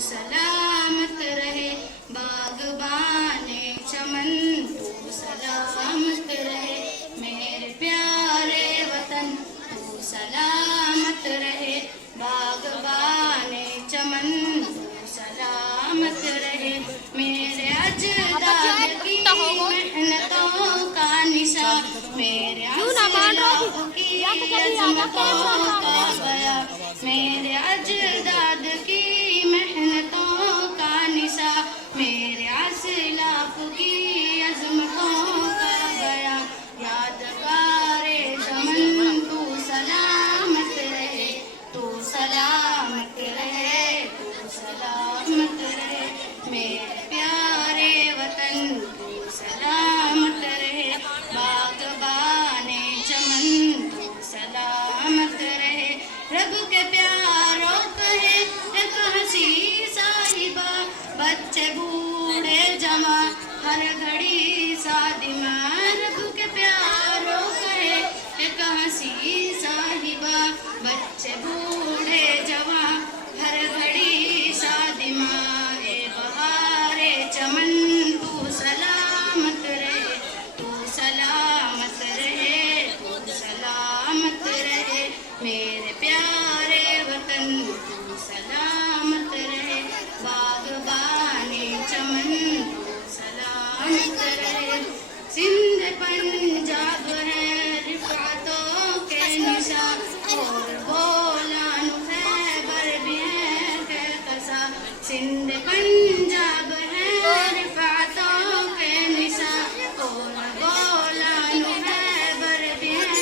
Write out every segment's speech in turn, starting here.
सलामत रहे, बागबाने चमन तू सलामत रहे, मेरे प्यारे वतन तू सलामत रहे, बागबाने चमन तू सलामत रहे, मेरे अजदाद की मेहनतों का निशा, मेरे अजदाद की अज़मतों का बया, मेरे अजदाद की मेहनतों का निशा, मेरे असलाफ की अज़मतों का बया, यादगारे ज़मन तू सलामत रहे, तू सलामत रहे, तू सलामत रहे, मेरे प्यारे वतन तू सलामत रहे, बागबाने चमन तू सलामत रहे, रब के प्यारों कहे एक हंसी साहिबा, बच्चे बूढ़े जमा हर घड़ी सादिमा, रब के प्यारों कहे एक हंसी साहिबा, बच्चे बूढ़े जमा हर घड़ी सादिमा, ए बहारे चमन तू सलामत रहे, तू सलामत रहे, तू सलामत रहे, मेरे प्यारे वतन तू सलामत रहे, बागबाने चमन तू सलामत रहे, सिंध पंजाब है रिफ़ातों के निशा, और बोलान खैबर भी है कहकशा, सिंध पंजाब है रिफ़ातों के निशा, और बोलान खैबर भी है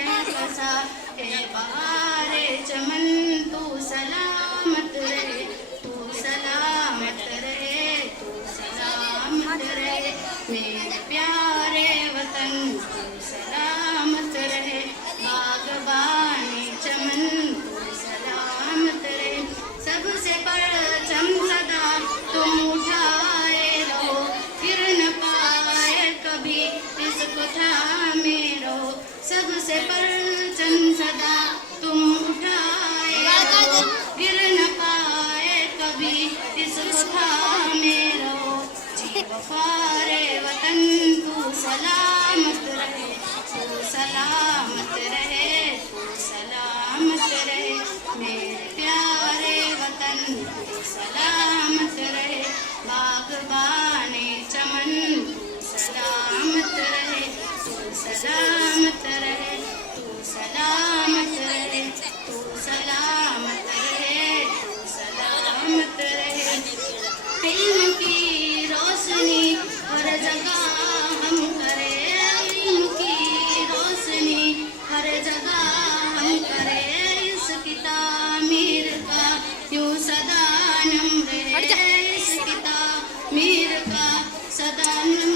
कहकशा, ए बहारे चमन तू सलामत रहे, तू सलामत रहे, तू सलामत रहे, मेरे प्यारे वतन तू सलामत रहे, बागबाने चमन तू सलामत रहे, सबसे परचम सदा तुम उठाए रहो, गिर न पाए कभी इसको थामे रहो, सबसे परचम सदा तुम उठाए रहो, गिर न पाए कभी इसको थामे रहो, जी वफारे वतन तू सलामत रहे, तू सलामत रहे, तू सलामत रहे, मेरे प्यारे वतन तू सलामत रहे, बागबाने चमन तू सलामत रहे, तू सलामत रहे, तू सलामत रहे, तू सलामत रहे, तू सलामत रहे, इल्म की रोशनी हर जगह हम करें, इल्म की रोशनी हर जगह हम करें, इसकी तामीर का यूं सदा नम रहे, इसकी तामीर का सदा नम